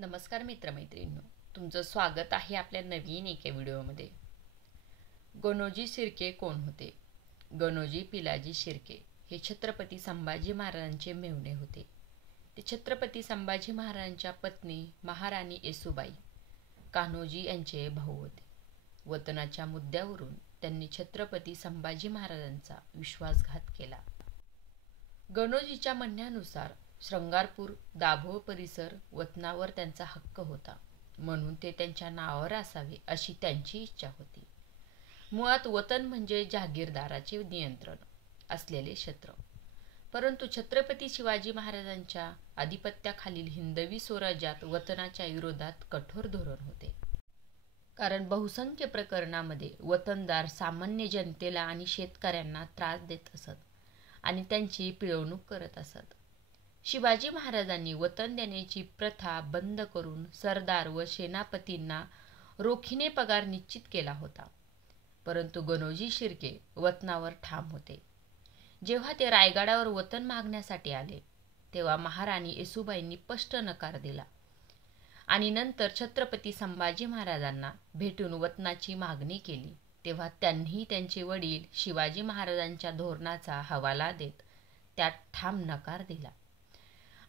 नमस्कार मित्रमैत्रिणींनो, तुमचं स्वागत आहे आपल्या नवीन एका व्हिडिओमध्ये. गणोजी शिर्के कोण होते? गणोजी पिलाजी शिर्के हे छत्रपती संभाजी महाराजांचे मेहुणे होते. ते छत्रपती संभाजी महाराजांच्या पत्नी महाराणी येसूबाई कान्होजी यांचे भाऊ होते. वतनाच्या मुद्द्यावरून त्यांनी छत्रपती संभाजी महाराजांचा विश्वासघात केला. गणोजीच्या म्हणण्यानुसार श्रंगारपूर दाभोळ परिसर वतनावर त्यांचा हक्क होता, म्हणून ते त्यांच्या नावावर असावे अशी त्यांची इच्छा होती. मुळात वतन म्हणजे जहागीरदाराचे नियंत्रण असलेले क्षेत्र. परंतु छत्रपती शिवाजी महाराजांच्या आधिपत्याखालील हिंदवी स्वराज्यात वतनाच्या विरोधात कठोर धोरण होते. कारण बहुसंख्य प्रकरणामध्ये वतनदार सामान्य जनतेला आणि शेतकऱ्यांना त्रास देत असत आणि त्यांची पिळवणूक करत असत. शिवाजी महाराजांनी वतन देण्याची प्रथा बंद करून सरदार व सेनापतींना रोखीने पगार निश्चित केला होता. परंतु गणोजी शिर्के वतनावर ठाम होते. जेव्हा ते रायगडावर वतन मागण्यासाठी आले तेव्हा महाराणी येसूबाईंनी स्पष्ट नकार दिला आणि नंतर छत्रपती संभाजी महाराजांना भेटून वतनाची मागणी केली. तेव्हा त्यांनी त्यांचे वडील शिवाजी महाराजांच्या धोरणाचा हवाला देत त्यात ठाम नकार दिला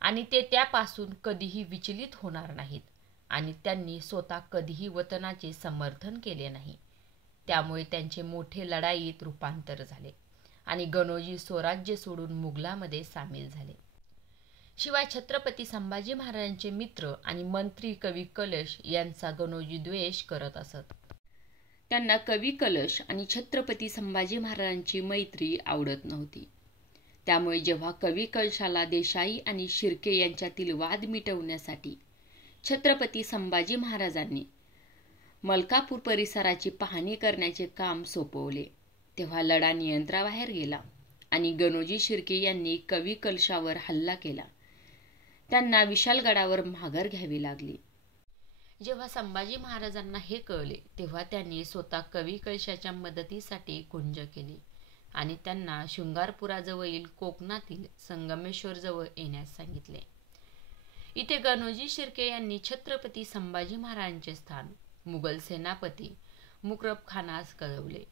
आणि ते त्यापासून कधीही विचलित होणार नाहीत आणि त्यांनी स्वतः कधीही वतनाचे समर्थन केले नाही. त्यामुळे त्यांचे मोठे लढाईत रूपांतर झाले आणि गणोजी स्वराज्य सोडून मुघलांमध्ये सामील झाले. शिवाय छत्रपती संभाजी महाराजांचे मित्र आणि मंत्री कवी कलश यांचा गणोजी द्वेष करत असत. त्यांना कवी कलश आणि छत्रपती संभाजी महाराजांची मैत्री आवडत नव्हती. त्यामुळे जेव्हा कवी कलशाला देसाई आणि शिर्के यांच्यातील वाद मिटवण्यासाठी छत्रपती संभाजी महाराजांनी मलकापूर परिसराची पाहणी करण्याचे काम सोपवले, तेव्हा लढा नियंत्रणाबाहेर गेला आणि गणोजी शिर्के यांनी कवी कलशावर हल्ला केला. त्यांना विशाळगडावर माघार घ्यावी लागली. जेव्हा संभाजी महाराजांना हे कळले तेव्हा त्यांनी स्वतः कवी कलशाच्या मदतीसाठी कुंज केली आणि त्यांना शृंगारपुराजवळील कोकणातील संगमेश्वरजवळ येण्यास सांगितले. इथे गणोजी शिर्के यांनी छत्रपती संभाजी महाराजांचे स्थान मुघल सेनापती मुकरब खानास कळवले.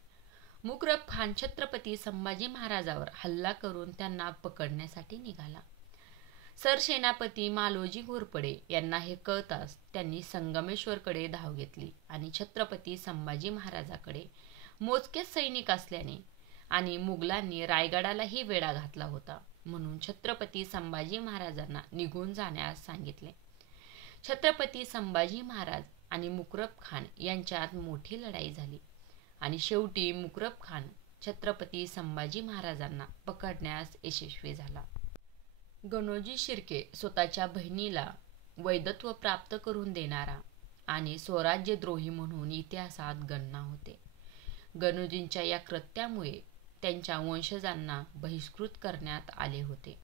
मुकरब खान छत्रपती संभाजी महाराजांवर हल्ला करून त्यांना पकडण्यासाठी निघाला. सरसेनापती मालोजी घोरपडे यांना हे कळताच त्यांनी संगमेश्वरकडे धाव घेतली आणि छत्रपती संभाजी महाराजांकडे मोजकेच सैनिक असल्याने आणि मुघलांनी रायगडालाही वेढा घातला होता, म्हणून छत्रपती संभाजी महाराजांना निघून जाण्यास सांगितले. छत्रपती संभाजी महाराज आणि मुकरब खान यांच्यात मोठी लढाई झाली आणि शेवटी मुकरब खान छत्रपती संभाजी महाराजांना पकडण्यास यशस्वी झाला. गणोजी शिर्के स्वतःच्या बहिणीला वैधत्व प्राप्त करून देणारा आणि स्वराज्यद्रोही म्हणून इतिहासात गणना होते. गणोजींच्या या कृत्यामुळे त्यांच्या वंशजांना बहिष्कृत करण्यात आले होते.